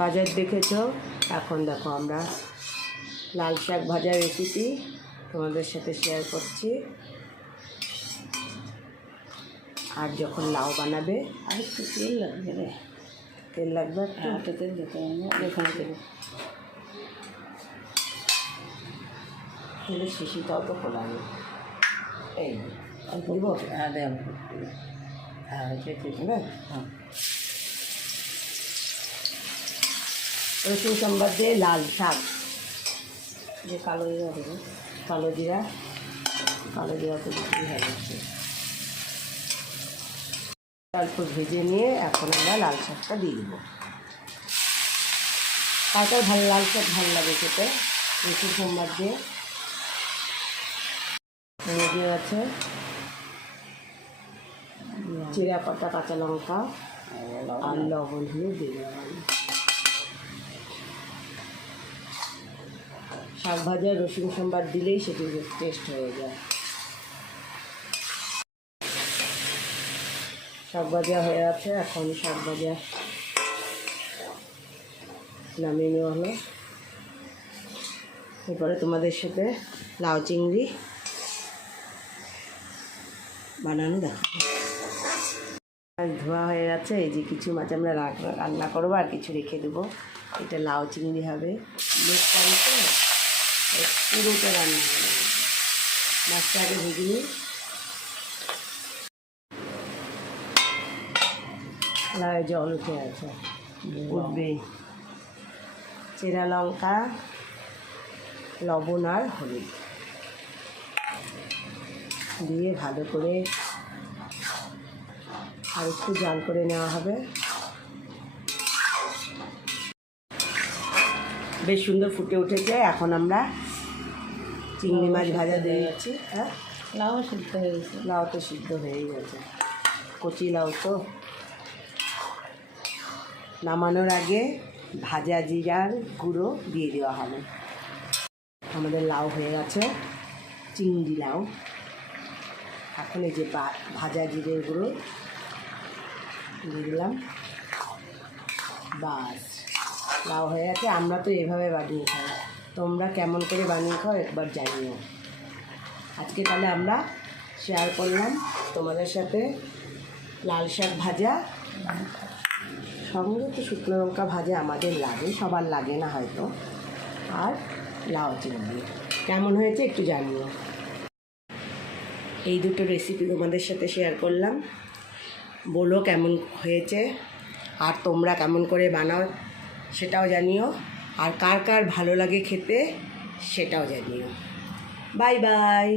বাজার দেখেছ? এখন দেখো আমরা লাল শাক ভাজার রেসিপি তোমাদের সাথে শেয়ার করছি। আর যখন লাউ বানাবে আর একটু তেল লাগবে রে। তেল লাগবে একটু হ্যাঁ একটা তেল দিতে এখানে দেবো তেলের শিশিটাও তো খোলা নেই। এই অল্প? হ্যাঁ দেব হ্যাঁ? হয়েছে হ্যাঁ। রসুন সম্বাদ দিয়ে লাল শাক। যে কালো জিরা দেবো কালো জিরা কালো জিরা তো ভালো অল্প ভেজে নিয়ে এখন আমরা লাল শাকটা দিয়ে দেবো। কার ভালো, লাল শাক ভালো লাগে খেতে। রসুন সোমবার দিয়ে। দিয়ে আছে। চিরা পাতা, কাঁচা লঙ্কা আর লবণ দিয়ে দিয়ে শাক ভাজা, রসুন সোমবার দিলেই সেটি টেস্ট হয়ে যায়। শাক ভাজা হয়ে আছে, এখন শাক ভাজা নামিয়ে নেওয়া হলো। এরপরে তোমাদের সাথে লাউ চিংড়ি বানানো দেখো মাছ ধোয়া হয়ে গেছে, এই যে কিছু মাছ আমরা রান্না করব আর কিছু রেখে দেবো। এটা লাউ চিংড়ি হবে। লোক পুরোটা রান্না হবে। মাছটা আগে ভেজে নিই। লাউ জল উঠে আছে। উঠবে। চেরা লঙ্কা লবণ আর হলুদ। দিয়ে ভালো করে আর একটু জাল করে নেওয়া হবে। বেশ সুন্দর ফুটে উঠেছে। এখন আমরা চিংড়ি মাছ ভাজা দিয়ে যাচ্ছি হ্যাঁ? লাউ সিদ্ধ হয়ে গেছে। লাউ তো সিদ্ধ হয়েই গেছে। কচি লাউ তো। নামানোর আগে ভাজা জিরার গুঁড়ো দিয়ে দেওয়া হবে। আমাদের লাউ হয়ে গেছে। চিংড়ি লাউ। এখন এই যে ভাজা জিরের গুঁড়ো দিয়ে দিলাম। বাস। লাউ হয়ে গেছে, আমরা তো এভাবে বানিয়ে খাই। তোমরা কেমন করে বানিয়ে খাও একবার জানিও। আজকে তাহলে আমরা শেয়ার করলাম তোমাদের সাথে লাল শাক ভাজা। সঙ্গে তো শুকনো লঙ্কা ভাজা আমাদের লাগে, সবার লাগে না হয়তো। আর লাউ চিংড়ি কেমন হয়েছে একটু জানিও। এই দুটো রেসিপি তোমাদের সাথে শেয়ার করলাম। বলো কেমন হয়েছে, আর তোমরা কেমন করে বানাও। সেটাও জানিও। আর কার কার ভালো লাগে খেতে সেটাও জানিও। Bye bye.